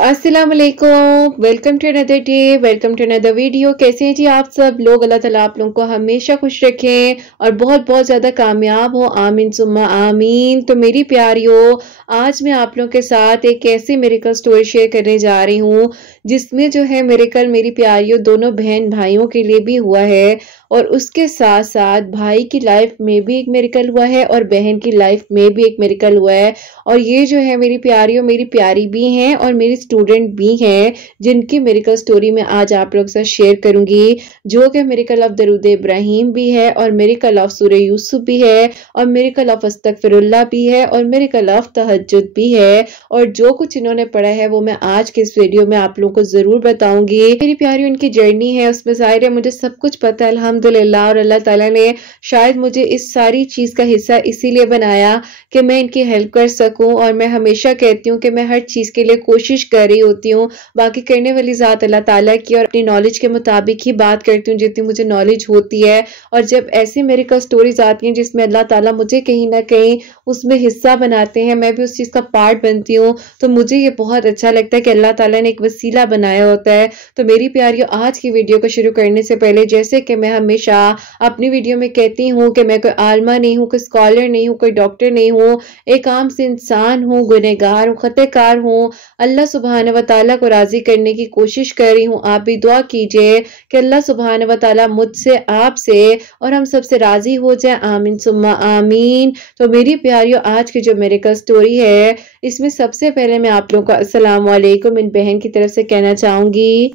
अस्सलाम वालेकुम, welcome to another day, welcome to another video. कैसे हैं जी आप सब लोग? अल्लाह ताला आप लोगों को हमेशा खुश रखें और बहुत बहुत ज़्यादा कामयाब हो, आमीन सुम्मा आमीन। तो मेरी प्यारियों, आज मैं आप लोगों के साथ एक ऐसी मिरेकल स्टोरी शेयर करने जा रही हूँ जिसमें जो है मिरेकल मेरी प्यारियों दोनों बहन भाइयों के लिए भी हुआ है और उसके साथ साथ भाई की लाइफ में भी एक मिरेकल हुआ है और बहन की लाइफ में भी एक मिरेकल हुआ है। और ये जो है मेरी प्यारियों मेरी प्यारी भी हैं और मेरी स्टूडेंट भी हैं जिनकी मिरेकल स्टोरी मैं आज आप लोग से शेयर करूंगी, जो कि मिरेकल ऑफ दरूद इब्राहिम भी है और मिरेकल ऑफ सूरह यूसुफ भी है और मिरेकल ऑफ अस्तगफिरुल्लाह भी है और मिरेकल ऑफ तहज्जुद भी है। और जो कुछ इन्होंने पढ़ा है वो मैं आज के इस वीडियो में आप लोगों को जरूर बताऊंगी। मेरी प्यारी इनकी जर्नी है उसमें जाहिर है मुझे सब कुछ पता है अल्हम्दुलिल्लाह, और अल्लाह ताला ने शायद मुझे इस सारी चीज का हिस्सा इसीलिए बनाया कि मैं इनकी हेल्प कर सकूं। और मैं हमेशा कहती हूँ कि मैं हर चीज के लिए कोशिश कर रही होती हूँ, बाकी करने वाली जात अल्लाह ताला की, और अपनी नॉलेज के मुताबिक ही बात करती हूँ जितनी मुझे नॉलेज होती है। और जब ऐसी मिरेकल स्टोरीज आती हैं जिसमें अल्लाह ताला मुझे कहीं ना कहीं उसमें हिस्सा बनाते हैं, मैं भी उस चीज का पार्ट बनती हूँ, तो मुझे ये बहुत अच्छा लगता है कि अल्लाह ताला ने एक वसीला बनाया होता है। तो मेरी प्यारियों, आज की वीडियो को शुरू करने से पहले जैसे कि मैं हमेशा अपनी वीडियो में कहती हूँ कि मैं कोई आलमा नहीं हूँ, कोई स्कॉलर नहीं हूँ, कोई डॉक्टर नहीं हूँ, एक आम से इंसान हूँ, गुनहगार हूँ, खतेकार हूँ। अल्लाह सुब्हान व तआला को राजी करने की कोशिश कर रही हूँ। आप भी दुआ कीजिए कि अल्लाह सुब्हान व तआला मुझसे, आपसे और हम सबसे राजी हो जाए, आमीन सुम्मा आमीन। तो मेरी प्यारियों, आज की जो मिरेकल स्टोरी है इसमें सबसे पहले मैं आप लोगों को अस्सलाम वालेकुम इन बहन की तरफ से कहना चाहूंगी।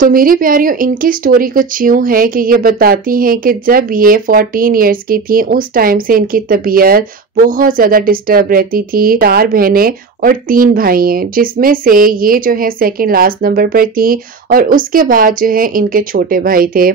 तो मेरी प्यारियों, इनकी स्टोरी कुछ यूं है कि ये बताती हैं कि जब ये 14 इयर्स की थी उस टाइम से इनकी तबीयत बहुत ज़्यादा डिस्टर्ब रहती थी। 4 बहनें और 3 भाई हैं, जिसमें से ये जो है सेकंड लास्ट नंबर पर थी और उसके बाद जो है इनके छोटे भाई थे।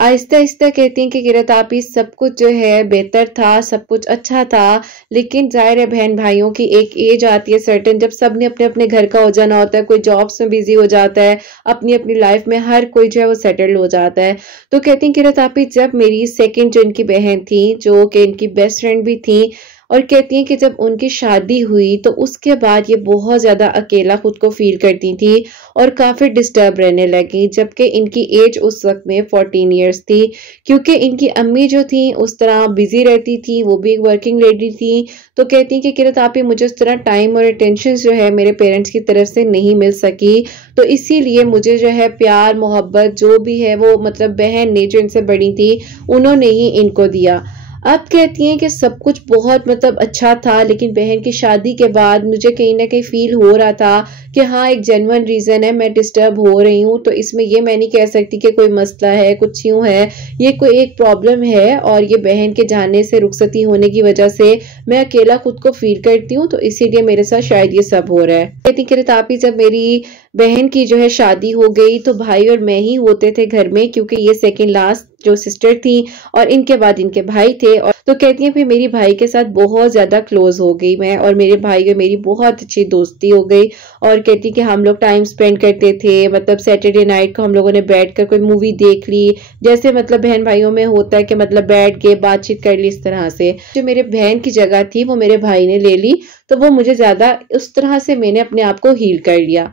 आहिस्ता आहिस्ता कहती हैं कि किरत आपी सब कुछ जो है बेहतर था, सब कुछ अच्छा था, लेकिन जाहिर है बहन भाइयों की एक एज आती है सर्टेन, जब सब ने अपने अपने घर का हो जाना होता है, कोई जॉब्स में बिजी हो जाता है, अपनी अपनी लाइफ में हर कोई जो है वो सेटल्ड हो जाता है। तो कहती हैं किरत आपी जब मेरी सेकंड जो इनकी बहन थी, जो कि इनकी बेस्ट फ्रेंड भी थी, और कहती हैं कि जब उनकी शादी हुई तो उसके बाद ये बहुत ज़्यादा अकेला खुद को फील करती थी और काफ़ी डिस्टर्ब रहने लगी, जबकि इनकी एज उस वक्त में 14 इयर्स थी। क्योंकि इनकी अम्मी जो थी उस तरह बिजी रहती थी, वो भी एक वर्किंग लेडी थी। तो कहती हैं कि किरत आप ही मुझे उस तरह टाइम और अटेंशन जो है मेरे पेरेंट्स की तरफ से नहीं मिल सकी, तो इसीलिए मुझे जो है प्यार मोहब्बत जो भी है वो मतलब बहन ने जो इनसे बड़ी थी उन्होंने ही इनको दिया। अब कहती हैं कि सब कुछ बहुत मतलब अच्छा था, लेकिन बहन की शादी के बाद मुझे कहीं ना कहीं फील हो रहा था कि हाँ एक जेन्युइन रीज़न है, मैं डिस्टर्ब हो रही हूँ। तो इसमें ये मैं नहीं कह सकती कि कोई मसला है, कुछ यूँ है, ये कोई एक प्रॉब्लम है और ये बहन के जाने से, रुखसती होने की वजह से मैं अकेला खुद को फील करती हूँ, तो इसीलिए मेरे साथ शायद ये सब हो रहा है। कहती कि आप ही जब मेरी बहन की जो है शादी हो गई तो भाई और मैं ही होते थे घर में, क्योंकि ये सेकेंड लास्ट जो सिस्टर थी और इनके बाद इनके भाई थे। और तो कहती हैं फिर मेरी भाई के साथ बहुत ज्यादा क्लोज हो गई मैं, और मेरे भाई और मेरी बहुत अच्छी दोस्ती हो गई। और कहती कि हम लोग टाइम स्पेंड करते थे, मतलब सैटरडे नाइट को हम लोगों ने बैठकर कोई मूवी देख ली, जैसे मतलब बहन भाइयों में होता है कि मतलब बैठ के बातचीत कर ली। इस तरह से जो मेरे बहन की जगह थी वो मेरे भाई ने ले ली, तो वो मुझे ज्यादा उस तरह से मैंने अपने आप को हील कर लिया।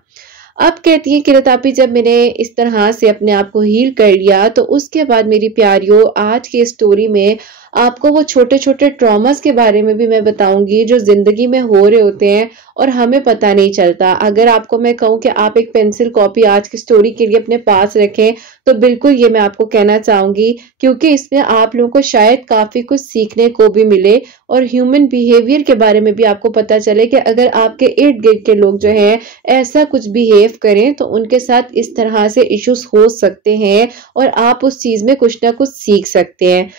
अब कहती है किरत आपी जब मैंने इस तरह से अपने आप को हील कर लिया तो उसके बाद मेरी प्यारियों, आज की स्टोरी में आपको वो छोटे छोटे ट्रॉमास के बारे में भी मैं बताऊंगी जो जिंदगी में हो रहे होते हैं और हमें पता नहीं चलता। अगर आपको मैं कहूँ कि आप एक पेंसिल कॉपी आज की स्टोरी के लिए अपने पास रखें तो बिल्कुल ये मैं आपको कहना चाहूंगी, क्योंकि इसमें आप लोगों को शायद काफी कुछ सीखने को भी मिले और ह्यूमन बिहेवियर के बारे में भी आपको पता चले कि अगर आपके इर्द गिर्द के लोग जो हैं ऐसा कुछ बिहेव करें तो उनके साथ इस तरह से इश्यूज हो सकते हैं और आप उस चीज में कुछ ना कुछ सीख सकते हैं।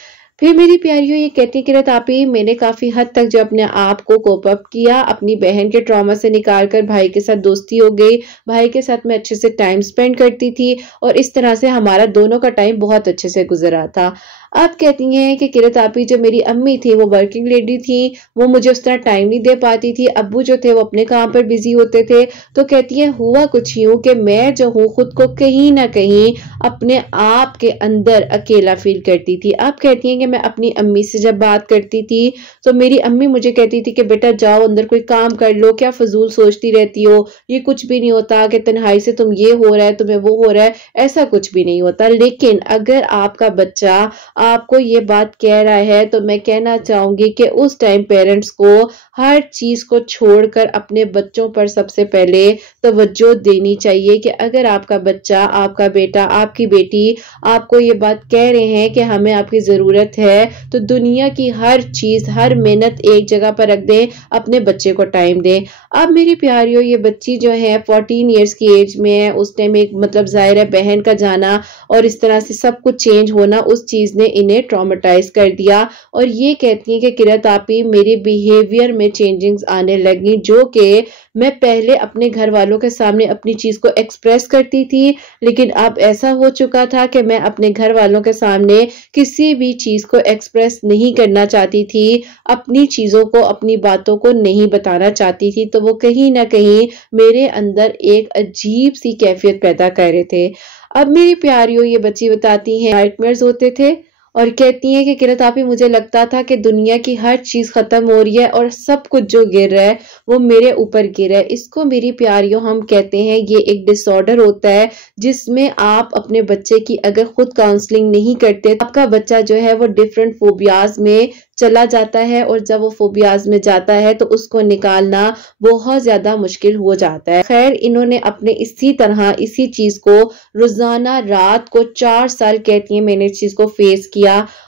फिर मेरी प्यारियों, ये कहती है किरत आप ही मैंने काफी हद तक जो अपने आप को कोप अप किया, अपनी बहन के ट्रॉमा से निकाल कर भाई के साथ दोस्ती हो गई, भाई के साथ मैं अच्छे से टाइम स्पेंड करती थी और इस तरह से हमारा दोनों का टाइम बहुत अच्छे से गुजरा था। अब कहती हैं कि किरत आपी जो मेरी अम्मी थी वो वर्किंग लेडी थी, वो मुझे उस तरह टाइम नहीं दे पाती थी, अब्बू जो थे वो अपने काम पर बिजी होते थे। तो कहती हैं हुआ कुछ यूं कि मैं जो हूँ खुद को कहीं ना कहीं अपने आप के अंदर अकेला फील करती थी। अब कहती हैं कि मैं अपनी अम्मी से जब बात करती थी तो मेरी अम्मी मुझे कहती थी कि बेटा जाओ अंदर कोई काम कर लो, क्या फजूल सोचती रहती हो, ये कुछ भी नहीं होता कि तन्हाई से तुम ये हो रहा है तुम्हें वो हो रहा है, ऐसा कुछ भी नहीं होता। लेकिन अगर आपका बच्चा आपको ये बात कह रहा है तो मैं कहना चाहूंगी कि उस टाइम पेरेंट्स को हर चीज को छोड़कर अपने बच्चों पर सबसे पहले तवज्जो देनी चाहिए कि अगर आपका बच्चा, आपका बेटा, आपकी बेटी आपको ये बात कह रहे हैं कि हमें आपकी जरूरत है, तो दुनिया की हर चीज, हर मेहनत एक जगह पर रख दें, अपने बच्चे को टाइम दें। अब मेरी प्यारियों, ये बच्ची जो है 14 इयर्स की एज में है, उस टाइम एक मतलब जाहिर है बहन का जाना और इस तरह से सब कुछ चेंज होना, उस चीज ने इन्हें ट्रॉमेटाइज कर दिया। और ये कहती है कि किरत आपी मेरे बिहेवियर में चेंजिंग्स आने लगी, जो कि मैं पहले अपने घर वालों के सामने अपनी चीज को एक्सप्रेस करती थी, लेकिन अब ऐसा हो चुका था कि मैं अपने घर वालों के सामने किसी भी चीज को एक्सप्रेस नहीं करना चाहती थी, अपनी चीजों को, अपनी बातों को नहीं बताना चाहती थी। तो वो कहीं ना कहीं मेरे अंदर एक अजीब सी कैफियत पैदा कर रहे थे। अब मेरी प्यारियों, ये बच्ची बताती हैं नाइटमेयर्स होते थे और कहती हैं कि किरत आपी मुझे लगता था कि दुनिया की हर चीज खत्म हो रही है और सब कुछ जो गिर रहा है वो मेरे ऊपर गिर रहा है। इसको मेरी प्यारियों हम कहते हैं ये एक डिसऑर्डर होता है, जिसमें आप अपने बच्चे की अगर खुद काउंसलिंग नहीं करते, आपका बच्चा जो है वो डिफरेंट फोबियाज में चला जाता है और जब वो फोबियाज में जाता है तो उसको निकालना बहुत ज्यादा मुश्किल हो जाता है। खैर, इन्होंने अपने इसी तरह इसी चीज को रोजाना रात को 4 साल कहती है मैंने इस चीज को फेस किया।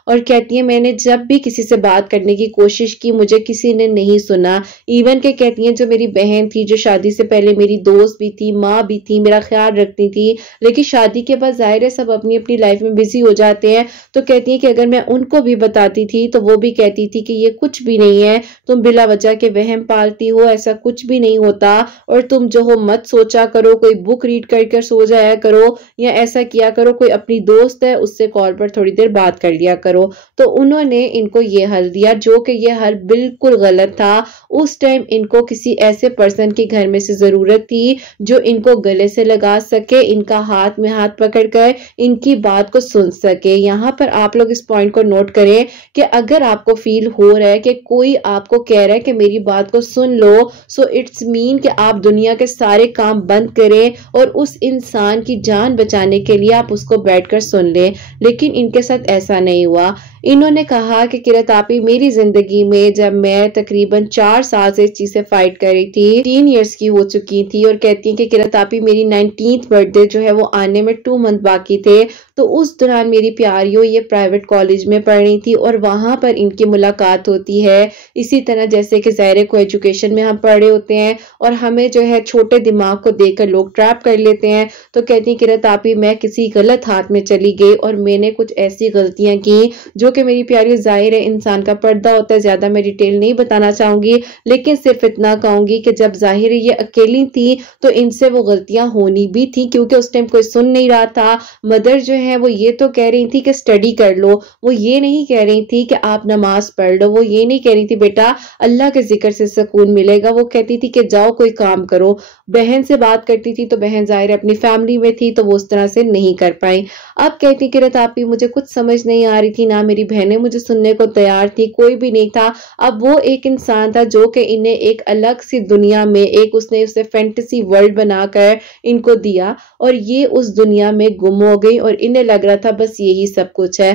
और कहती है मैंने जब भी किसी से बात करने की कोशिश की मुझे किसी ने नहीं सुना। इवन के कहती है जो मेरी बहन थी, जो शादी से पहले मेरी दोस्त भी थी, माँ भी थी, मेरा ख्याल रखती थी, लेकिन शादी के बाद जाहिर है सब अपनी अपनी लाइफ में बिजी हो जाते हैं। तो कहती है कि अगर मैं उनको भी बताती थी तो वो भी कहती थी कि ये कुछ भी नहीं है, तुम बिला वजह के वहम पालती हो, ऐसा कुछ भी नहीं होता, और तुम जो हो मत सोचा करो, कोई बुक रीड करके सो जाया करो या ऐसा किया करो, कोई अपनी दोस्त है उससे कॉल पर थोड़ी देर बात कर लिया करो। तो उन्होंने इनको ये हल दिया, जो कि ये हल बिल्कुल गलत था। उस टाइम इनको किसी ऐसे पर्सन के घर में से जरूरत थी जो इनको गले से लगा सके, इनका हाथ में हाथ पकड़कर इनकी बात को सुन सके। यहाँ पर आप लोग इस पॉइंट को नोट करें कि अगर आपको फील हो रहा है कि कोई आपको कह रहा है कि मेरी बात को सुन लो, सो इट्स मीन कि आप दुनिया के सारे काम बंद करें और उस इंसान की जान बचाने के लिए आप उसको बैठकर सुन लें। लेकिन इनके साथ ऐसा नहीं हुआ। इन्होंने कहा कि किरत आपी मेरी जिंदगी में जब मैं तकरीबन 4 साल से इस चीज से फाइट कर रही थी, 3 इयर्स की हो चुकी थी, और कहती है कि किरत आपी मेरी 19th बर्थडे जो है वो आने में 2 मंथ बाकी थे। तो उस दौरान मेरी प्यारियों ये प्राइवेट कॉलेज में पढ़ रही थी और वहां पर इनकी मुलाकात होती है। इसी तरह जैसे कि ज़ाहिर को एजुकेशन में हम पढ़े होते हैं और हमें जो है छोटे दिमाग को देखकर लोग ट्रैप कर लेते हैं। तो कहती है किरत आपी मैं किसी गलत हाथ में चली गई और मैंने कुछ ऐसी गलतियां की जो कि मेरी प्यारी, जाहिर है इंसान का पर्दा होता है, ज्यादा मैं डिटेल नहीं बताना चाहूंगी, लेकिन सिर्फ इतना कहूंगी कि जब जाहिर ये अकेली थी तो इनसे वो गलतियां होनी भी थी, क्योंकि उस टाइम कोई सुन नहीं रहा था। मदर जो है वो ये तो कह रही थी कि स्टडी कर लो, वो ये नहीं कह रही थी कि आप नमाज पढ़ लो, वो ये नहीं कह रही थी बेटा अल्लाह के जिक्र से सुकून मिलेगा, वो कहती थी कि जाओ कोई काम करो। बहन से बात करती थी तो बहन जाहिर अपनी फैमिली में थी तो वो उस तरह से नहीं कर पाई। अब कहती किरत आपी मुझे कुछ समझ नहीं आ रही थी, ना मेरी बहनें मुझे सुनने को तैयार थी, कोई भी नहीं था। अब वो एक इंसान था जो कि इन्हें एक अलग सी दुनिया में, एक उसने उसे फैंटेसी वर्ल्ड बनाकर इनको दिया और ये उस दुनिया में गुम हो गई और इन्हें लग रहा था बस यही सब कुछ है।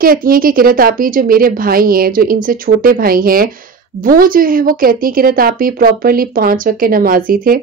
कहती हैं कि किरत आपी जो मेरे भाई हैं, जो इनसे छोटे भाई हैं, वो जो है वो कहती है किरत आपी प्रॉपरली 5 वक्त के नमाजी थे,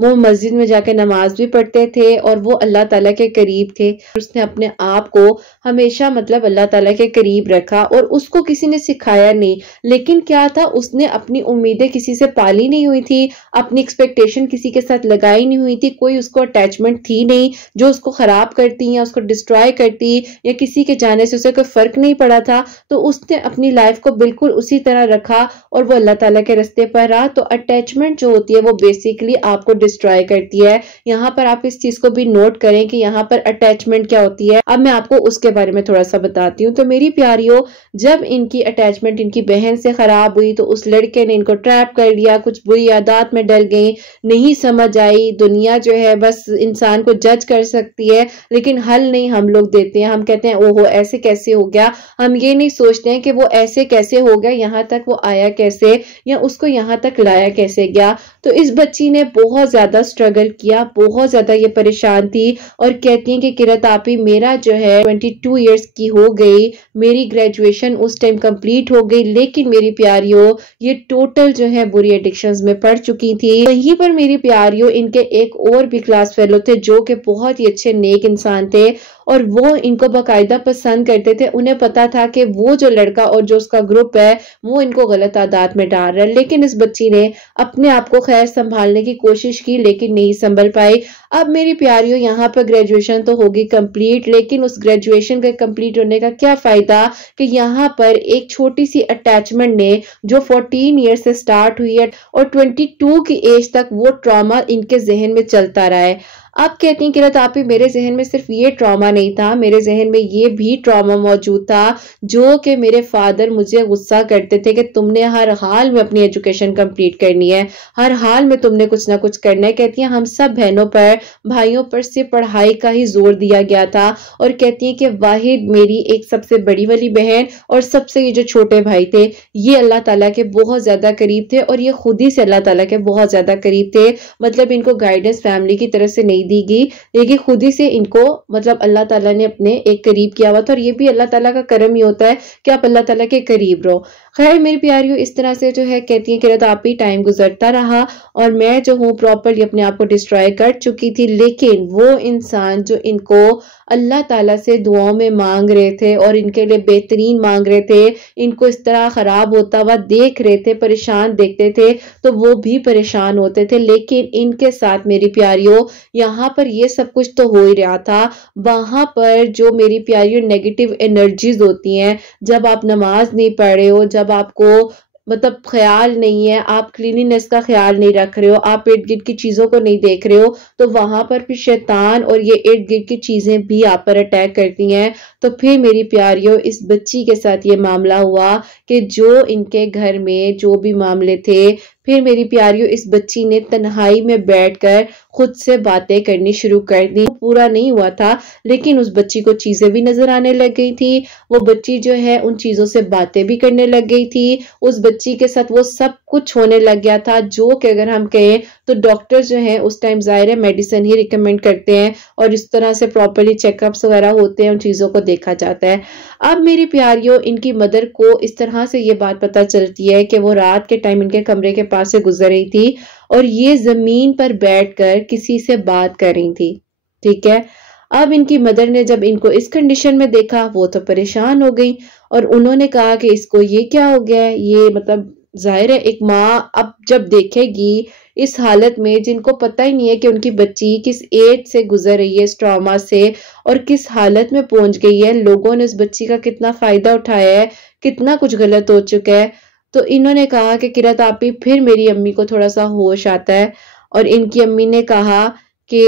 वो मस्जिद में जाकर नमाज भी पढ़ते थे और वो अल्लाह ताला के करीब थे। उसने अपने आप को हमेशा मतलब अल्लाह ताला के करीब रखा और उसको किसी ने सिखाया नहीं, लेकिन क्या था उसने अपनी उम्मीदें किसी से पाली नहीं हुई थी, अपनी एक्सपेक्टेशन किसी के साथ लगाई नहीं हुई थी, कोई उसको अटैचमेंट थी नहीं जो उसको खराब करती या उसको डिस्ट्रॉय करती या किसी के जाने से उसे कोई फर्क नहीं पड़ा था। तो उसने अपनी लाइफ को बिल्कुल उसी तरह रखा और वो अल्लाह ताला के रास्ते पर रहा। तो अटैचमेंट जो होती है वो बेसिकली आपको डिस्ट्रॉय करती है। यहाँ पर आप इस चीज को भी नोट करें कि यहाँ पर अटैचमेंट क्या होती है। अब मैं आपको उसके बारे में थोड़ा सा बताती हूँ। तो मेरी प्यारियों, जब इनकी अटैचमेंट इनकी बहन से खराब हुई तो उस लड़के ने इनको ट्रैप कर लिया, कुछ बुरी आदत में डल गई, नहीं समझ आई। दुनिया जो है बस इंसान को जज कर सकती है, लेकिन हल नहीं हम लोग देते हैं। हम कहते हैं ओहो ऐसे कैसे हो गया, हम ये नहीं सोचते हैं कि वो ऐसे कैसे हो गया, यहाँ तक वो आया कैसे, या उसको यहाँ तक लाया कैसे गया। तो इस बच्ची ने बहुत ज्यादा स्ट्रगल किया, बहुत ज्यादा ये परेशान थी और कहती है कि किरत आपी, मेरा जो है 22 इयर्स की हो गई, मेरी ग्रेजुएशन उस टाइम कंप्लीट हो गई, लेकिन मेरी प्यारियों ये टोटल जो है बुरी एडिक्शंस में पड़ चुकी थी। वहीं पर मेरी प्यारियों इनके एक और भी क्लास फेलो थे जो कि बहुत ही अच्छे नेक इंसान थे और वो इनको बाकायदा पसंद करते थे। उन्हें पता था कि वो जो लड़का और जो उसका ग्रुप है वो इनको गलत आदत में डाल रहा है, लेकिन इस बच्ची ने अपने आप को खैर संभालने की कोशिश की लेकिन नहीं संभल पाई। अब मेरी प्यारियों यहाँ पर ग्रेजुएशन तो होगी कंप्लीट, लेकिन उस ग्रेजुएशन के कंप्लीट होने का क्या फायदा कि यहाँ पर एक छोटी सी अटैचमेंट ने जो 14 ईयर से स्टार्ट हुई है और 22 की एज तक वो ट्रॉमा इनके जहन में चलता रहा है। अब कहती हैं किरत आप ही, मेरे जहन में सिर्फ ये ट्रॉमा नहीं था, मेरे जहन में ये भी ट्रॉमा मौजूद था जो कि मेरे फादर मुझे गुस्सा करते थे कि तुमने हर हाल में अपनी एजुकेशन कंप्लीट करनी है, हर हाल में तुमने कुछ ना कुछ करना है। कहती हैं हम सब बहनों पर भाइयों पर सिर्फ पढ़ाई का ही जोर दिया गया था और कहती हैं कि वाहिद मेरी एक सबसे बड़ी वाली बहन और सबसे ये जो छोटे भाई थे ये अल्लाह ताला के बहुत ज्यादा करीब थे और ये खुद ही से अल्लाह ताला के बहुत ज्यादा करीब थे। मतलब इनको गाइडेंस फैमिली की तरफ से नहीं दी गई, लेकिन खुद ही से इनको मतलब अल्लाह ताला ने अपने एक करीब किया हुआ था और ये भी अल्लाह ताला का करम ही होता है कि आप अल्लाह ताला के करीब रहो। खैर मेरी प्यारियों, इस तरह से जो है कहती हैं किरत आप ही टाइम गुजरता रहा और मैं जो हूँ प्रॉपरली अपने आप को डिस्ट्रॉय कर चुकी थी, लेकिन वो इंसान जो इनको अल्लाह ताला से दुआओं में मांग रहे थे और इनके लिए बेहतरीन मांग रहे थे, इनको इस तरह खराब होता हुआ देख रहे थे, परेशान देखते थे तो वो भी परेशान होते थे। लेकिन इनके साथ मेरी प्यारियों यहाँ पर ये सब कुछ तो हो ही रहा था, वहां पर जो मेरी प्यारियों नेगेटिव एनर्जीज होती हैं, जब आप नमाज नहीं पढ़ रहे हो, जब आपको मतलब ख्याल नहीं है, आप क्लीनिनेस का ख्याल नहीं रख रहे हो, आप इर्द गिर्द की चीजों को नहीं देख रहे हो, तो वहां पर फिर शैतान और ये इर्द गिर्द की चीजें भी आप पर अटैक करती हैं। तो फिर मेरी प्यारियों इस बच्ची के साथ ये मामला हुआ कि जो इनके घर में जो भी मामले थे, फिर मेरी प्यारियों इस बच्ची ने तन्हाई में बैठकर खुद से बातें करनी शुरू कर दी। पूरा नहीं हुआ था लेकिन उस बच्ची को चीजें भी नजर आने लग गई थी, वो बच्ची जो है उन चीजों से बातें भी करने लग गई थी, उस बच्ची के साथ वो सब कुछ होने लग गया था जो कि अगर हम कहें तो डॉक्टर जो है उस टाइम जाहिर है मेडिसिन ही रिकमेंड करते हैं और इस तरह से प्रॉपर्ली चेकअप्स वगैरह होते हैं, उन चीजों को देखा जाता है। अब मेरी प्यारियों इनकी मदर को इस तरह से ये बात पता चलती है कि वो रात के टाइम इनके कमरे के पास से गुजर रही थी और ये जमीन पर बैठकर किसी से बात कर रही थी। ठीक है, अब इनकी मदर ने जब इनको इस कंडीशन में देखा वो तो परेशान हो गई और उन्होंने कहा कि इसको ये क्या हो गया है। ये मतलब जाहिर है एक माँ अब जब देखेगी इस हालत में, जिनको पता ही नहीं है कि उनकी बच्ची किस एज से गुजर रही है, इस ट्रॉमा से, और किस हालत में पहुंच गई है, लोगों ने उस बच्ची का कितना फायदा उठाया है, कितना कुछ गलत हो चुका है। तो इन्होंने कहा कि किरत आप ही, फिर मेरी अम्मी को थोड़ा सा होश आता है और इनकी अम्मी ने कहा कि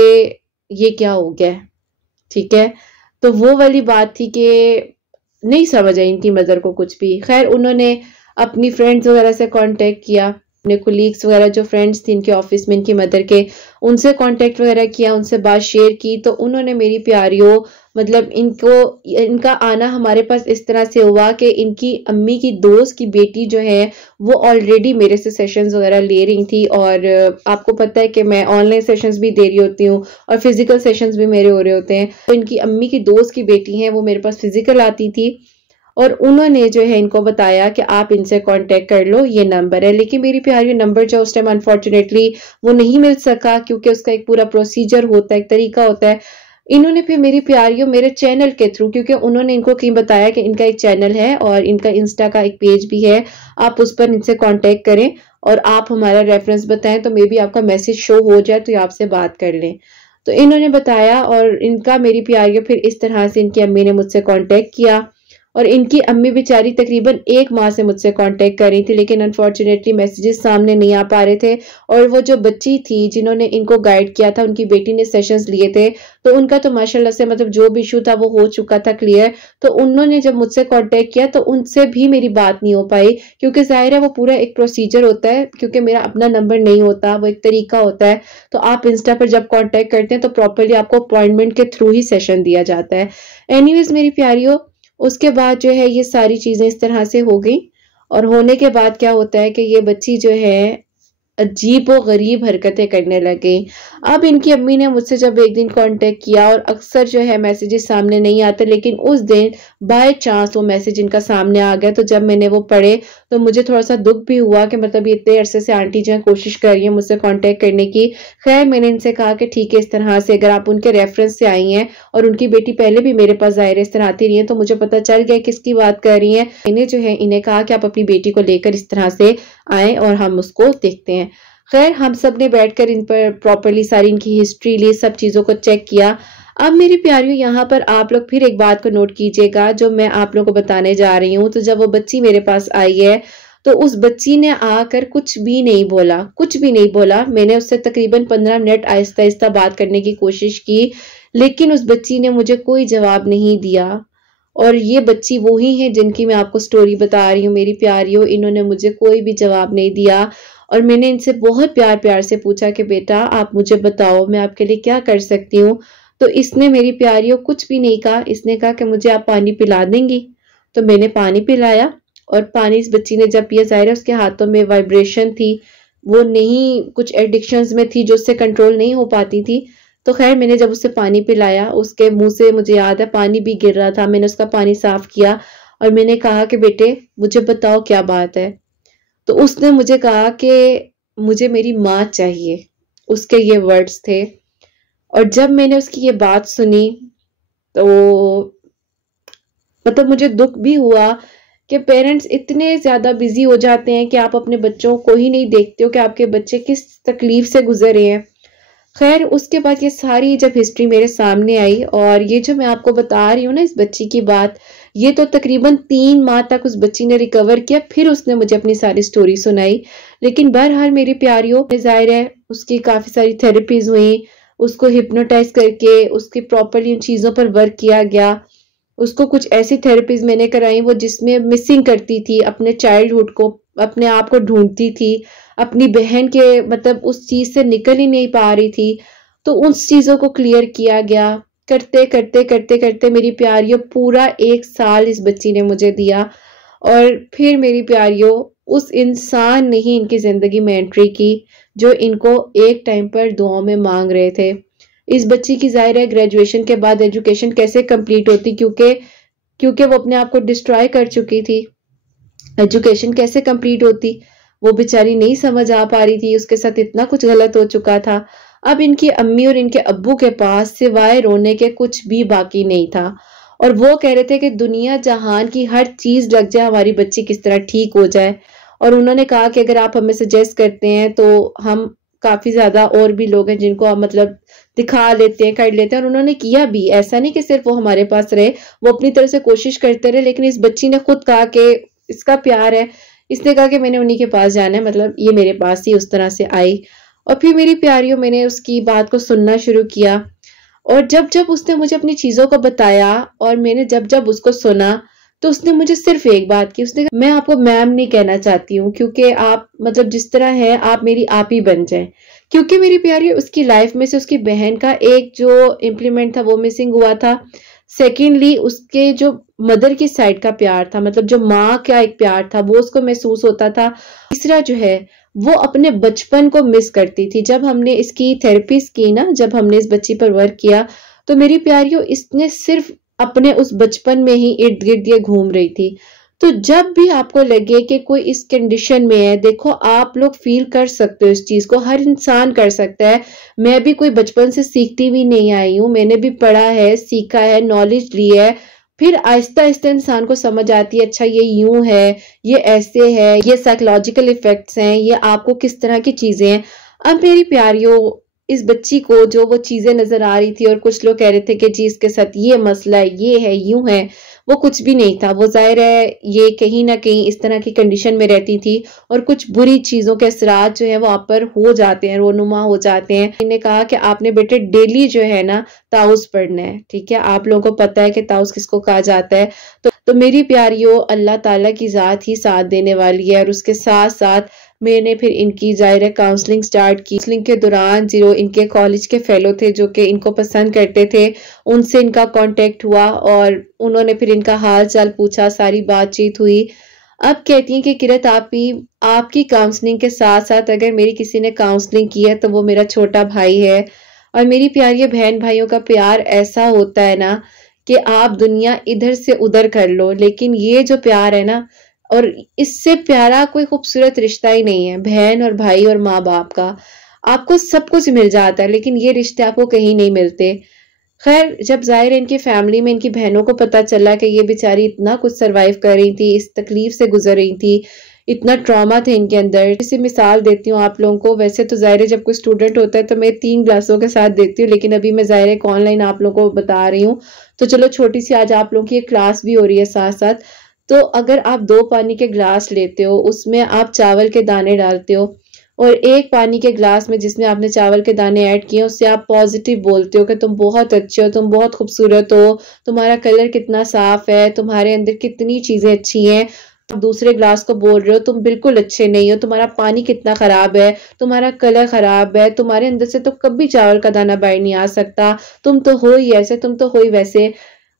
ये क्या हो गया। ठीक है, तो वो वाली बात थी कि नहीं समझ आई इनकी मदर को कुछ भी। खैर उन्होंने अपनी फ्रेंड्स वगैरह से कांटेक्ट किया, अपने कोलीग्स वगैरह जो फ्रेंड्स थी इनके ऑफिस में इनकी मदर के, उनसे कांटेक्ट वगैरह किया, उनसे बात शेयर की। तो उन्होंने मेरी प्यारियों मतलब इनका आना हमारे पास इस तरह से हुआ कि इनकी अम्मी की दोस्त की बेटी जो है वो ऑलरेडी मेरे से सेशंस वगैरह ले रही थी और आपको पता है कि मैं ऑनलाइन सेशंस भी दे रही होती हूँ और फिजिकल सेशंस भी मेरे हो रहे होते हैं। तो इनकी अम्मी की दोस्त की बेटी है वो मेरे पास फिजिकल आती थी और उन्होंने जो है इनको बताया कि आप इनसे कांटेक्ट कर लो, ये नंबर है। लेकिन मेरी प्यारी नंबर जो उस टाइम अनफॉर्चुनेटली वो नहीं मिल सका क्योंकि उसका एक पूरा प्रोसीजर होता है, एक तरीका होता है। इन्होंने फिर मेरी प्यारियों मेरे चैनल के थ्रू, क्योंकि उन्होंने इनको कहीं बताया कि इनका एक चैनल है और इनका इंस्टा का एक पेज भी है, आप उस पर इनसे कांटेक्ट करें और आप हमारा रेफरेंस बताएं तो मे बी आपका मैसेज शो हो जाए तो ये आपसे बात कर लें। तो इन्होंने बताया और इनका मेरी प्यारियों फिर इस तरह से इनकी अम्मी ने मुझसे कांटेक्ट किया और इनकी अम्मी बेचारी तकरीबन 1 माह से मुझसे कांटेक्ट कर रही थी, लेकिन अनफॉर्चुनेटली मैसेजेस सामने नहीं आ पा रहे थे। और वो जो बच्ची थी जिन्होंने इनको गाइड किया था, उनकी बेटी ने सेशंस लिए थे, तो उनका तो माशाल्लाह से मतलब जो भी इशू था वो हो चुका था क्लियर। तो उन्होंने जब मुझसे कांटेक्ट किया तो उनसे भी मेरी बात नहीं हो पाई, क्योंकि जाहिर है वो पूरा एक प्रोसीजर होता है, क्योंकि मेरा अपना नंबर नहीं होता, वो एक तरीका होता है। तो आप इंस्टा पर जब कांटेक्ट करते हैं तो प्रॉपरली आपको अपॉइंटमेंट के थ्रू ही सेशन दिया जाता है। एनीवेज मेरी प्यारियों, उसके बाद जो है ये सारी चीजें इस तरह से हो गई। और होने के बाद क्या होता है कि ये बच्ची जो है अजीब व गरीब हरकतें करने लगे। अब इनकी अम्मी ने मुझसे जब एक दिन कांटेक्ट किया, और अक्सर जो है मैसेजेस सामने नहीं आते, लेकिन उस दिन बाय चांस वो मैसेज इनका सामने आ गया। तो जब मैंने वो पढ़े तो मुझे थोड़ा सा दुख भी हुआ कि मतलब ये इतने अरसे से आंटी जो है कोशिश कर रही है मुझसे कांटेक्ट करने की। खैर मैंने इनसे कहा कि ठीक है, इस तरह से अगर आप उनके रेफरेंस से आई हैं और उनकी बेटी पहले भी मेरे पास जाहिर इस तरह आती रही है, तो मुझे पता चल गया किसकी बात कर रही है। मैंने जो है इन्हें कहा कि आप अपनी बेटी को लेकर इस तरह से आए और हम उसको देखते हैं। खैर हम सब ने बैठकर इन पर प्रॉपरली सारी इनकी हिस्ट्री ली, सब चीजों को चेक किया। अब मेरी प्यारियों, यहाँ पर आप लोग फिर एक बात को नोट कीजिएगा जो मैं आप लोगों को बताने जा रही हूँ। तो जब वो बच्ची मेरे पास आई है तो उस बच्ची ने आकर कुछ भी नहीं बोला, कुछ भी नहीं बोला। मैंने उससे तकरीबन 15 मिनट आहिस्ता आहिस्ता बात करने की कोशिश की, लेकिन उस बच्ची ने मुझे कोई जवाब नहीं दिया। और ये बच्ची वही है जिनकी मैं आपको स्टोरी बता रही हूँ मेरी प्यारियों। इन्होंने मुझे कोई भी जवाब नहीं दिया, और मैंने इनसे बहुत प्यार प्यार से पूछा कि बेटा आप मुझे बताओ मैं आपके लिए क्या कर सकती हूँ। तो इसने मेरी प्यारियों कुछ भी नहीं कहा। इसने कहा कि मुझे आप पानी पिला देंगी। तो मैंने पानी पिलाया, और पानी इस बच्ची ने जब पिया, जाहिर है उसके हाथों में वाइब्रेशन थी, वो नहीं कुछ एडिक्शंस में थी जो उससे कंट्रोल नहीं हो पाती थी। तो खैर मैंने जब उससे पानी पिलाया, उसके मुंह से मुझे याद है पानी भी गिर रहा था। मैंने उसका पानी साफ किया और मैंने कहा कि बेटे मुझे बताओ क्या बात है। तो उसने मुझे कहा कि मुझे मेरी माँ चाहिए, उसके ये वर्ड्स थे। और जब मैंने उसकी ये बात सुनी तो मतलब मुझे दुख भी हुआ कि पेरेंट्स इतने ज्यादा बिजी हो जाते हैं कि आप अपने बच्चों को ही नहीं देखते हो कि आपके बच्चे किस तकलीफ से गुजर रहे हैं। खैर उसके बाद ये सारी जब हिस्ट्री मेरे सामने आई, और ये जो मैं आपको बता रही हूँ ना इस बच्ची की बात, ये तो तकरीबन 3 माह तक उस बच्ची ने रिकवर किया, फिर उसने मुझे अपनी सारी स्टोरी सुनाई। लेकिन बहरहाल मेरी प्यारियों, जाहिर है उसकी काफी सारी थेरेपीज हुई, उसको हिप्नोटाइज करके उसकी प्रॉपरली उन चीजों पर वर्क किया गया। उसको कुछ ऐसी थेरेपीज मैंने कराई वो जिसमें मिसिंग करती थी अपने चाइल्डहुड को, अपने आप को ढूंढती थी, अपनी बहन के मतलब उस चीज से निकल ही नहीं पा रही थी। तो उस चीजों को क्लियर किया गया। करते करते करते करते मेरी प्यारियों पूरा 1 साल इस बच्ची ने मुझे दिया। और फिर मेरी प्यारियों उस इंसान ने ही इनकी जिंदगी में एंट्री की जो इनको एक टाइम पर दुआओं में मांग रहे थे। इस बच्ची की जाहिर है ग्रेजुएशन के बाद एजुकेशन कैसे कंप्लीट होती, क्योंकि वो अपने आप को डिस्ट्रॉय कर चुकी थी। एजुकेशन कैसे कंप्लीट होती वो बेचारी नहीं समझ आ पा रही थी, उसके साथ इतना कुछ गलत हो चुका था। अब इनकी अम्मी और इनके अब्बू के पास सिवाय रोने के कुछ भी बाकी नहीं था, और वो कह रहे थे कि दुनिया जहान की हर चीज लग जाए हमारी बच्ची किस तरह ठीक हो जाए। और उन्होंने कहा कि अगर आप हमें सजेस्ट करते हैं तो हम काफी ज्यादा और भी लोग हैं जिनको हम मतलब दिखा लेते हैं, कर लेते हैं। और उन्होंने किया भी, ऐसा नहीं कि सिर्फ वो हमारे पास रहे, वो अपनी तरफ से कोशिश करते रहे। लेकिन इस बच्ची ने खुद कहा कि इसका प्यार है, इसने कहा कि मैंने उन्हीं के पास जाना है, मतलब ये मेरे पास ही उस तरह से आई। और फिर मेरी प्यारियों मैंने उसकी बात को सुनना शुरू किया, और जब जब उसने मुझे अपनी चीजों को बताया और मैंने जब जब उसको सुना तो उसने मुझे सिर्फ एक बात की। उसने कहा मैं आपको मैम नहीं कहना चाहती हूँ, क्योंकि आप मतलब जिस तरह है आप मेरी आप ही बन जाएं। क्योंकि मेरी प्यारी उसकी लाइफ में से उसकी बहन का एक जो इम्प्लीमेंट था वो मिसिंग हुआ था। सेकेंडली उसके जो मदर की साइड का प्यार था, मतलब जो माँ का एक प्यार था वो उसको महसूस होता था। तीसरा जो है वो अपने बचपन को मिस करती थी। जब हमने इसकी थेरेपीज की ना, जब हमने इस बच्ची पर वर्क किया, तो मेरी प्यारियों इसने सिर्फ अपने उस बचपन में ही इर्द गिर्द ये घूम रही थी। तो जब भी आपको लगे कि कोई इस कंडीशन में है, देखो आप लोग फील कर सकते हो इस चीज को, हर इंसान कर सकता है। मैं भी कोई बचपन से सीखती भी नहीं आई हूँ, मैंने भी पढ़ा है, सीखा है, नॉलेज ली है, फिर आहिस्ता आहिस्ता इंसान को समझ आती है अच्छा ये यूं है, ये ऐसे है, ये साइकोलॉजिकल इफेक्ट्स हैं, ये आपको किस तरह की चीजें हैं। अब मेरी प्यारियों इस बच्ची को जो वो चीजें नजर आ रही थी और कुछ लोग कह रहे थे कि जी इसके साथ ये मसला है, ये है, यूं है, वो कुछ भी नहीं था। वो ज़ाहिर है ये कहीं न कहीं इस तरह की कंडीशन में रहती थी और कुछ बुरी चीज़ों के असरात जो है वो आप पर हो जाते हैं, रोनुमा हो जाते हैं। इन्होंने कहा कि आपने बेटे डेली जो है ना ताउज़ पढ़ना है, ठीक है? आप लोगों को पता है कि ताउज़ किसको कहा जाता है। तो मेरी प्यारियों, अल्लाह ताला की ज़ात ही साथ देने वाली है और उसके साथ-साथ मैंने फिर इनकी ज़ाहिर है काउंसलिंग स्टार्ट की। काउंसलिंग के दौरान जो इनके कॉलेज के फेलो थे जो कि इनको पसंद करते थे, उनसे इनका कांटेक्ट हुआ और उन्होंने फिर इनका हाल चाल पूछा, सारी बातचीत हुई। अब कहती हैं कि किरत आपकी काउंसलिंग के साथ-साथ अगर मेरी किसी ने काउंसलिंग की है तो वो मेरा छोटा भाई है। और मेरी प्यारी बहन भाइयों का प्यार ऐसा होता है ना कि आप दुनिया इधर से उधर कर लो, लेकिन ये जो प्यार है ना, और इससे प्यारा कोई खूबसूरत रिश्ता ही नहीं है बहन और भाई और माँ बाप का। आपको सब कुछ मिल जाता है लेकिन ये रिश्ते आपको कहीं नहीं मिलते। खैर, जब ज़ाहिर है इनकी फैमिली में इनकी बहनों को पता चला कि ये बेचारी इतना कुछ सर्वाइव कर रही थी, इस तकलीफ से गुजर रही थी, इतना ट्रॉमा था इनके अंदर। जैसे मिसाल देती हूँ आप लोगों को, वैसे तो ज़ाहिर है जब कोई स्टूडेंट होता है तो मैं 3 ग्लासों के साथ देती हूँ, लेकिन अभी मैं ज़ाहिर है ऑनलाइन आप लोगों को बता रही हूँ। तो चलो छोटी सी आज आप लोगों की एक क्लास भी हो रही है साथ साथ। तो अगर आप 2 पानी के ग्लास लेते हो, उसमें आप चावल के दाने डालते हो और 1 पानी के ग्लास में जिसमें आपने चावल के दाने ऐड किए उससे आप पॉजिटिव बोलते हो कि तुम बहुत अच्छे हो, तुम बहुत खूबसूरत हो, तुम्हारा कलर कितना साफ है, तुम्हारे अंदर कितनी चीजें अच्छी हैं। तुम दूसरे ग्लास को बोल रहे हो तुम बिल्कुल अच्छे नहीं हो, तुम्हारा पानी कितना खराब है, तुम्हारा कलर खराब है, तुम्हारे अंदर से तो कभी चावल का दाना बाहर नहीं आ सकता, तुम तो हो ही ऐसे, तुम तो हो ही वैसे।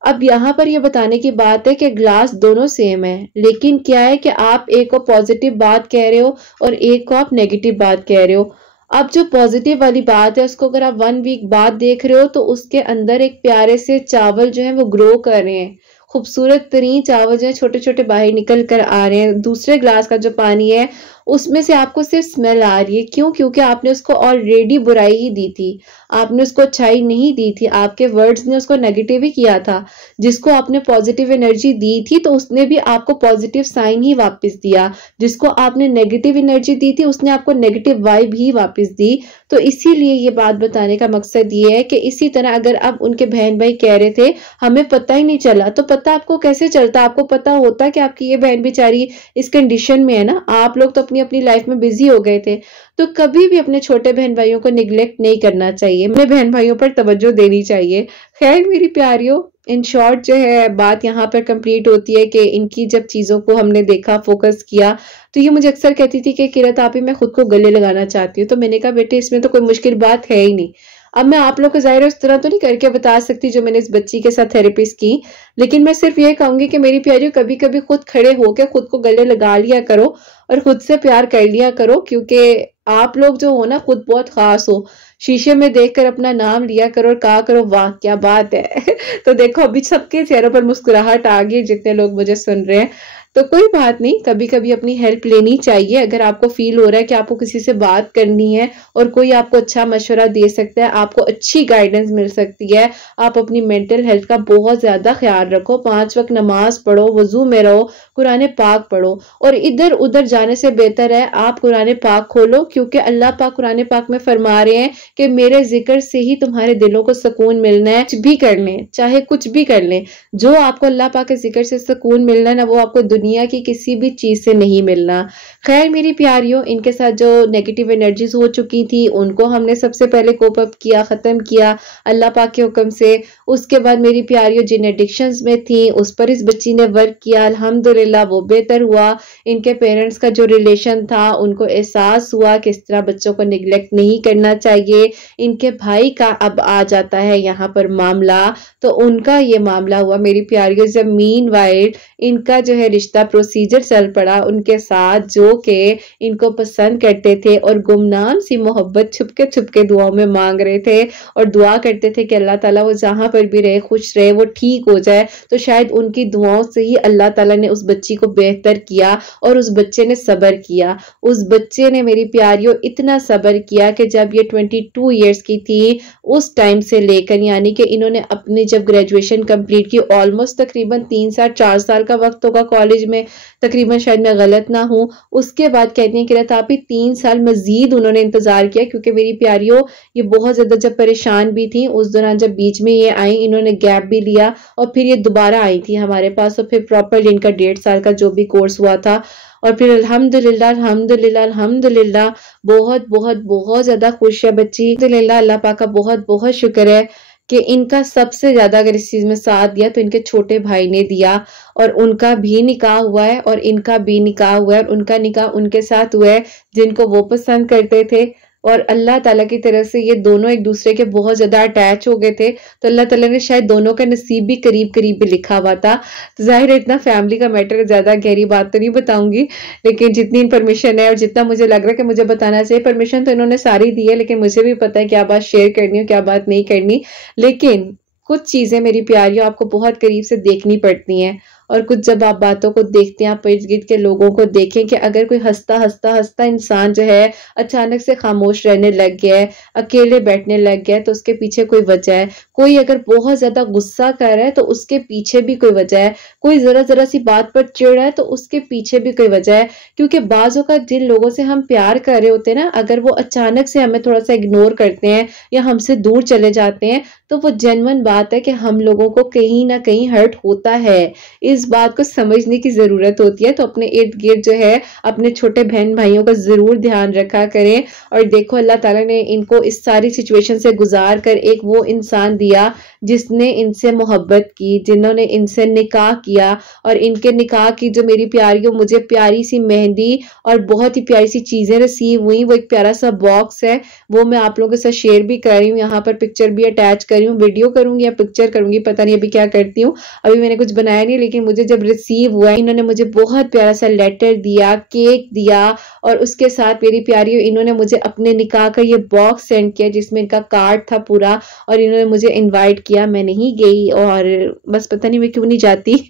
अब यहाँ पर ये बताने की बात है कि ग्लास दोनों सेम है, लेकिन क्या है कि आप एक को पॉजिटिव बात कह रहे हो और एक को आप नेगेटिव बात कह रहे हो। अब जो पॉजिटिव वाली बात है उसको अगर आप 1 वीक बाद देख रहे हो तो उसके अंदर एक प्यारे से चावल जो है वो ग्रो कर रहे हैं, खूबसूरत तरीन चावल जो है छोटे छोटे बाहर निकल कर आ रहे हैं। दूसरे ग्लास का जो पानी है उसमें से आपको सिर्फ स्मेल आ रही है। क्यों? क्योंकि आपने उसको ऑलरेडी बुराई ही दी थी, आपने उसको अच्छाई नहीं दी थी, आपके वर्ड्स ने उसको नेगेटिव ही किया था। जिसको आपने पॉजिटिव एनर्जी दी थी तो उसने भी आपको पॉजिटिव साइन ही वापस दिया, जिसको आपने नेगेटिव एनर्जी दी थी उसने आपको नेगेटिव वाइब ही वापस दी। तो इसीलिए ये बात बताने का मकसद ये है कि इसी तरह अगर अब उनके बहन भाई कह रहे थे हमें पता ही नहीं चला, तो पता आपको कैसे चलता? आपको पता होता कि आपकी ये बहन बेचारी इस कंडीशन में है ना। आप लोग तो अपनी अपनी लाइफ में बिजी हो गए थे। तो कभी भी अपने छोटे बहन भाइयों को निग्लेक्ट नहीं करना चाहिए, अपने बहन भाइयों पर तवज्जो देनी चाहिए। खैर मेरी प्यारियों, इन शॉर्ट जो है बात यहाँ पर कंप्लीट होती है कि इनकी जब चीजों को हमने देखा, फोकस किया, तो ये मुझे अक्सर कहती थी कि किरत आप ही मैं खुद को गले लगाना चाहती हूँ। तो मैंने कहा बेटे इसमें तो कोई मुश्किल बात है ही नहीं। अब मैं आप लोग को ज़ाहिर है उस तरह तो नहीं करके बता सकती जो मैंने इस बच्ची के साथ थेरेपीज की, लेकिन मैं सिर्फ ये कहूंगी कि मेरी प्यारियों कभी कभी खुद खड़े होकर खुद को गले लगा लिया करो और खुद से प्यार कर लिया करो, क्योंकि आप लोग जो हो ना खुद बहुत खास हो। शीशे में देखकर अपना नाम लिया करो और कहा करो वाह क्या बात है। तो देखो अभी सबके चेहरों पर मुस्कुराहट आ गई जितने लोग मुझे सुन रहे हैं। तो कोई बात नहीं, कभी कभी अपनी हेल्प लेनी चाहिए। अगर आपको फील हो रहा है कि आपको किसी से बात करनी है और कोई आपको अच्छा मशवरा दे सकता है, आपको अच्छी गाइडेंस मिल सकती है, आप अपनी मेंटल हेल्थ का बहुत ज्यादा ख्याल रखो। 5 वक्त नमाज पढ़ो, वजू में रहो, कुरान पाक पढ़ो, और इधर उधर जाने से बेहतर है आप कुरान पाक खोलो, क्योंकि अल्लाह पाक कुरान पाक में फरमा रहे हैं कि मेरे जिक्र से ही तुम्हारे दिलों को सुकून मिलना है। कुछ भी कर लें, चाहे कुछ भी कर लें, जो आपको अल्लाह पाक के जिक्र से सुकून मिलना है ना, वो आपको दुनिया की किसी भी चीज से नहीं मिलना। खैर मेरी प्यारियों, इनके साथ जो नेगेटिव एनर्जीज हो चुकी थी उनको हमने सबसे पहले कोप अप किया, खत्म किया अल्लाह पाक के हुक्म से। उसके बाद मेरी प्यारियों जिन एडिक्शंस में थी उस पर इस बच्ची ने वर्क किया, अल्हम्दुलिल्लाह वो बेहतर हुआ। इनके पेरेंट्स का जो रिलेशन था उनको एहसास हुआ कि इस तरह बच्चों को निगलेक्ट नहीं करना चाहिए। इनके भाई का अब आ जाता है यहाँ पर मामला, तो उनका ये मामला हुआ मेरी प्यारियों जब मीनवाइल इनका जो है रिश्ता प्रोसीजर चल पड़ा उनके साथ, जो कि इनको पसंद करते थे और गुमनाम सी मोहब्बत छुपके छुपके दुआओं में मांग रहे थे और दुआ करते थे कि अल्लाह ताला वो जहां पर भी रहे खुश रहे, वो ठीक हो जाए। तो शायद उनकी दुआओं से ही अल्लाह ताला ने उस बच्ची को बेहतर किया और उस बच्चे ने सब्र किया। उस बच्चे ने मेरी प्यारियों इतना सब्र किया कि जब ये 22 ईयर्स की थी उस टाइम से लेकर, यानी कि इन्होंने अपनी जब ग्रेजुएशन कंप्लीट की, ऑलमोस्ट तकरीबन 3 साल 4 साल का वक्त होगा कॉलेज मैरिज में, तकरीबन शायद मैं गलत ना हूँ। उसके बाद कहती हैं कि रतापी 3 साल मजीद उन्होंने इंतजार किया, क्योंकि मेरी प्यारियों ये बहुत ज्यादा जब परेशान भी थी उस दौरान, जब बीच में ये आई इन्होंने गैप भी लिया और फिर ये दोबारा आई थी हमारे पास, और फिर प्रॉपरली इनका 1.5 साल का जो भी कोर्स हुआ था। और फिर अल्हम्दुलिल्लाह अल्हम्दुलिल्लाह अल्हम्दुलिल्लाह बहुत बहुत बहुत ज्यादा खुश है बच्ची। अल्हम्दुलिल्लाह, अल्लाह पाक का बहुत बहुत शुक्र है कि इनका सबसे ज्यादा अगर इस चीज में साथ दिया तो इनके छोटे भाई ने दिया, और उनका भी निकाह हुआ है और इनका भी निकाह हुआ है, और उनका निकाह उनके साथ हुआ है जिनको वो पसंद करते थे। और अल्लाह ताला की तरफ से ये दोनों एक दूसरे के बहुत ज्यादा अटैच हो गए थे, तो अल्लाह ताला ने शायद दोनों का नसीब भी करीब करीब भी लिखा हुआ था। तो जाहिर है इतना फैमिली का मैटर, ज्यादा गहरी बात तो नहीं बताऊंगी, लेकिन जितनी इन्फॉर्मेशन है और जितना मुझे लग रहा है कि मुझे बताना चाहिए, परमिशन तो इन्होंने सारी दी है, लेकिन मुझे भी पता है क्या बात शेयर करनी हो क्या बात नहीं करनी। लेकिन कुछ चीजें मेरी प्यारियों आपको बहुत करीब से देखनी पड़ती हैं, और कुछ जब आप बातों को देखते हैं, आप इर्द गिर्द के लोगों को देखें कि अगर कोई हंसता हंसता हंसता इंसान जो है अचानक से खामोश रहने लग गया है, अकेले बैठने लग गया है, तो उसके पीछे कोई वजह है। कोई अगर बहुत ज्यादा गुस्सा कर रहा है तो उसके पीछे भी कोई वजह है। कोई जरा जरा सी बात पर चिढ़ रहा है तो उसके पीछे भी कोई वजह है। क्योंकि बाजों का जिन लोगों से हम प्यार कर रहे होते हैं ना, अगर वो अचानक से हमें थोड़ा सा इग्नोर करते हैं या हमसे दूर चले जाते हैं, तो वो जेन्युइन बात है कि हम लोगों को कहीं ना कहीं हर्ट होता है। इस बात को समझने की जरूरत होती है। तो अपने इर्द गिर्द जो है अपने छोटे बहन भाइयों का जरूर ध्यान रखा करें। और देखो अल्लाह ताला ने इनको इस सारी सिचुएशन से गुजार कर एक वो इंसान दिया जिसने इनसे मोहब्बत की, जिन्होंने इनसे निकाह किया, और इनके निकाह की जो मेरी प्यारियों मुझे प्यारी सी मेहंदी और बहुत ही प्यारी सी चीजें रिसीव हुई। वो एक प्यारा सा बॉक्स है, वो मैं आप लोगों के साथ शेयर भी कर रही हूँ, यहाँ पर पिक्चर भी अटैच कर रही हूँ, वीडियो करूंगी या पिक्चर करूंगी पता नहीं अभी क्या करती हूँ, अभी मैंने कुछ बनाया नहीं। लेकिन मुझे जब रिसीव हुआ, इन्होंने मुझे बहुत प्यारा सा लेटर दिया, केक दिया, और उसके साथ मेरी प्यारी इन्होंने मुझे अपने निकाह का ये बॉक्स सेंड किया जिसमें इनका कार्ड था पूरा, और इन्होंने मुझे इनवाइट किया। मैं नहीं गई, और बस पता नहीं मैं क्यों नहीं जाती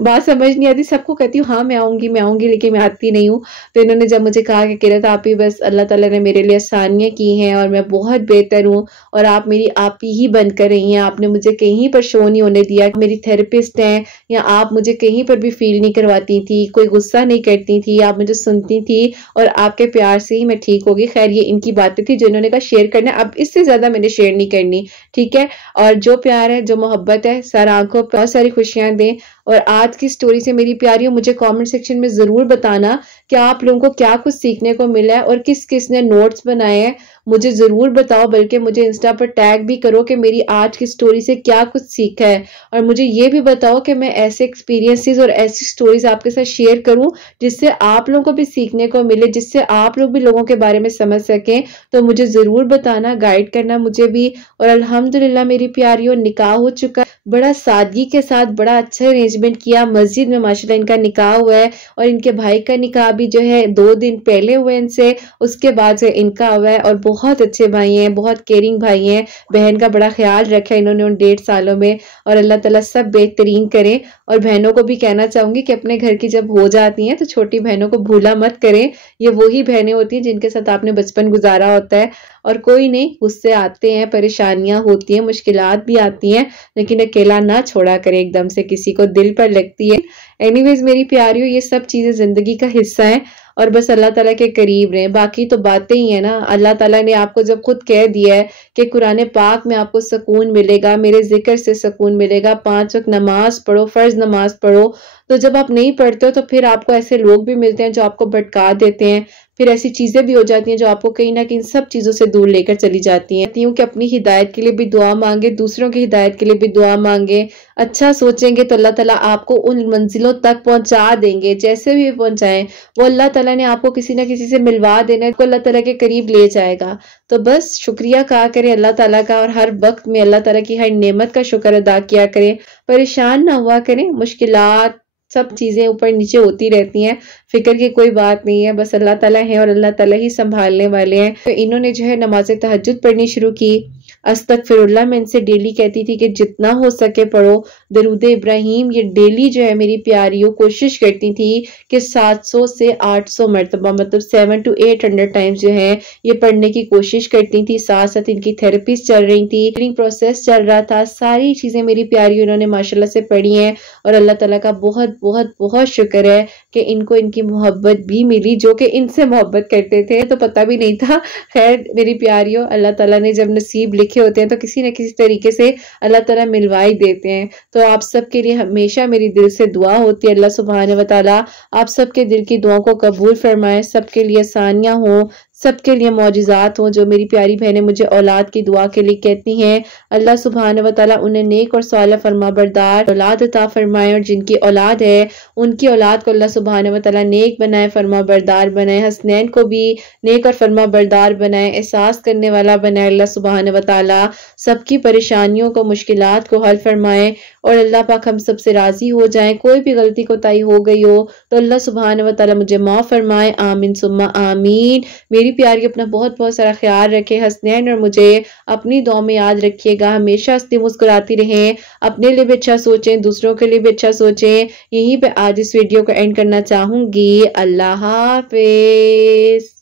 बात समझ नहीं आती, सबको कहती हूँ हाँ मैं आऊंगी, लेकिन मैं आती नहीं हूँ। तो इन्होंने जब मुझे कहा कि किरत आप ही, बस अल्लाह ताला ने मेरे लिए आसानियां की हैं और मैं बहुत बेहतर हूँ, और आप मेरी आप ही बनकर रही हैं, आपने मुझे कहीं पर शो नहीं होने दिया, मेरी थेरेपिस्ट हैं, या आप मुझे कहीं पर भी फील नहीं करवाती थी, कोई गुस्सा नहीं करती थी, आप मुझे सुनती थी, और आपके प्यार से ही मैं ठीक होगी। खैर ये इनकी बातें थी जो इन्होंने कहा शेयर करना, अब इससे ज्यादा मैंने शेयर नहीं करनी, ठीक है। और जो प्यार है, जो मोहब्बत है, सर आंखों पर बहुत सारी खुशियां दें। और आज की स्टोरी से मेरी प्यारियों मुझे कमेंट सेक्शन में जरूर बताना कि आप लोगों को क्या कुछ सीखने को मिला है और किस किस ने नोट्स बनाए हैं, मुझे जरूर बताओ। बल्कि मुझे इंस्टा पर टैग भी करो कि मेरी आज की स्टोरी से क्या कुछ सीखा है, और मुझे ये भी बताओ कि मैं ऐसे एक्सपीरियंसेस और ऐसी स्टोरीज आपके साथ शेयर करूं जिससे आप लोगों को भी सीखने को मिले, जिससे आप लोग भी लोगों के बारे में समझ सकें। तो मुझे जरूर बताना, गाइड करना मुझे भी। और अल्हम्दुलिल्लाह मेरी प्यारियों निकाह हो चुका, बड़ा सादगी के साथ बड़ा अच्छा अरेंजमेंट किया, मस्जिद में माशाल्लाह इनका निकाह हुआ है, और इनके भाई का निकाह भी जो है 2 दिन पहले हुए इनसे, उसके बाद जो इनका हुआ है। और बहुत अच्छे भाई हैं, बहुत केयरिंग भाई हैं, बहन का बड़ा ख्याल रखा है इन्होंने उन 1.5 सालों में, और अल्लाह ताला सब बेहतरीन करे। और बहनों को भी कहना चाहूंगी कि अपने घर की जब हो जाती हैं तो छोटी बहनों को भूला मत करें, ये वही बहनें होती हैं जिनके साथ आपने बचपन गुजारा होता है। और कोई नहीं, गुस्से आते हैं, परेशानियां होती हैं, मुश्किलात भी आती हैं, लेकिन अकेला ना छोड़ा करें एकदम से, किसी को दिल पर लगती है। एनीवेज मेरी प्यारियों, ये सब चीजें जिंदगी का हिस्सा है, और बस अल्लाह ताला के करीब रहें, बाकी तो बातें ही है ना। अल्लाह ताला ने आपको जब खुद कह दिया है कि कुरान पाक में आपको सुकून मिलेगा, मेरे जिक्र से सुकून मिलेगा, 5 वक्त नमाज पढ़ो, फर्ज नमाज पढ़ो, तो जब आप नहीं पढ़ते हो तो फिर आपको ऐसे लोग भी मिलते हैं जो आपको भटका देते हैं, फिर ऐसी चीजें भी हो जाती हैं जो आपको कहीं ना कहीं सब चीजों से दूर लेकर चली जाती हैं। कि अपनी हिदायत के लिए भी दुआ मांगे, दूसरों की हिदायत के लिए भी दुआ मांगे, अच्छा सोचेंगे तो अल्लाह ताला आपको उन मंजिलों तक पहुंचा देंगे, जैसे भी पहुंचाएं वो अल्लाह ताला ने आपको किसी ना किसी से मिलवा देना है, तो अल्लाह ताला के करीब ले जाएगा। तो बस शुक्रिया कहा करें अल्लाह ताला का, और हर वक्त में अल्लाह ताला की हर नेमत का शुक्र अदा किया करें, परेशान ना हुआ करें। मुश्किलात सब चीजें ऊपर नीचे होती रहती हैं, फिक्र की कोई बात नहीं है, बस अल्लाह ताला है और अल्लाह ताला ही संभालने वाले हैं। तो इन्होंने जो है नमाज तहज्जुद पढ़नी शुरू की, अस्तगफिरुल्लाह मैं इनसे डेली कहती थी कि जितना हो सके पढ़ो। दरूद इब्राहिम ये डेली जो है मेरी प्यारियों कोशिश करती थी कि 700 से 800 मरतबा मतलब 700 to 800 टाइम्स जो है ये पढ़ने की कोशिश करती थी। साथ साथ इनकी थेरेपीज चल रही थी, हीलिंग प्रोसेस चल रहा था, सारी चीजें मेरी प्यारी उन्होंने माशाल्लाह से पढ़ी हैं और अल्लाह ताला का बहुत बहुत बहुत शुक्र है कि इनको इनकी मोहब्बत भी मिली जो कि इनसे मोहब्बत करते थे तो पता भी नहीं था। खैर मेरी प्यारियों, अल्लाह ताला ने जब नसीब लिखे होते हैं तो किसी न किसी तरीके से अल्लाह ताला मिलवा ही देते हैं। तो आप सबके लिए हमेशा मेरी दिल से दुआ होती है, अल्लाह सुब्हान व तआला आप सबके दिल की दुआ को कबूल फरमाए, सबके लिए आसानियां हो, सबके लिए मौजिज़ात हो। जो मेरी प्यारी बहनें मुझे औलाद की दुआ के लिए कहती हैं, अल्लाह सुब्हान व तआला उन्हें नेक और सालिह फरमाबरदार औलाद अता फरमाए और जिनकी औलाद है उनकी औलाद को अल्लाह सुब्हान व तआला नेक बनाए, फरमाबरदार बनाए, हसनैन को भी नेक और फरमाबरदार बनाए, एहसास करने वाला बनाए। अल्लाह सुब्हान व तआला सबकी परेशानियों को, मुश्किलात को हल फरमाए और अल्लाह पाक हम सबसे राजी हो जाए। कोई भी गलती कोताही हो गई हो तो अल्लाह सुब्हान व तआला मुझे माफ फरमाए, आमीन सुम्मा आमीन। मेरी प्यारी अपना बहुत बहुत सारा ख्याल रखे, हसनैन और मुझे अपनी दुआ में याद रखिएगा, हमेशा हंसती मुस्कुराती रहें, अपने लिए भी अच्छा सोचें, दूसरों के लिए भी अच्छा सोचें। यहीं पे आज इस वीडियो को एंड करना चाहूंगी। अल्लाह हाफिज।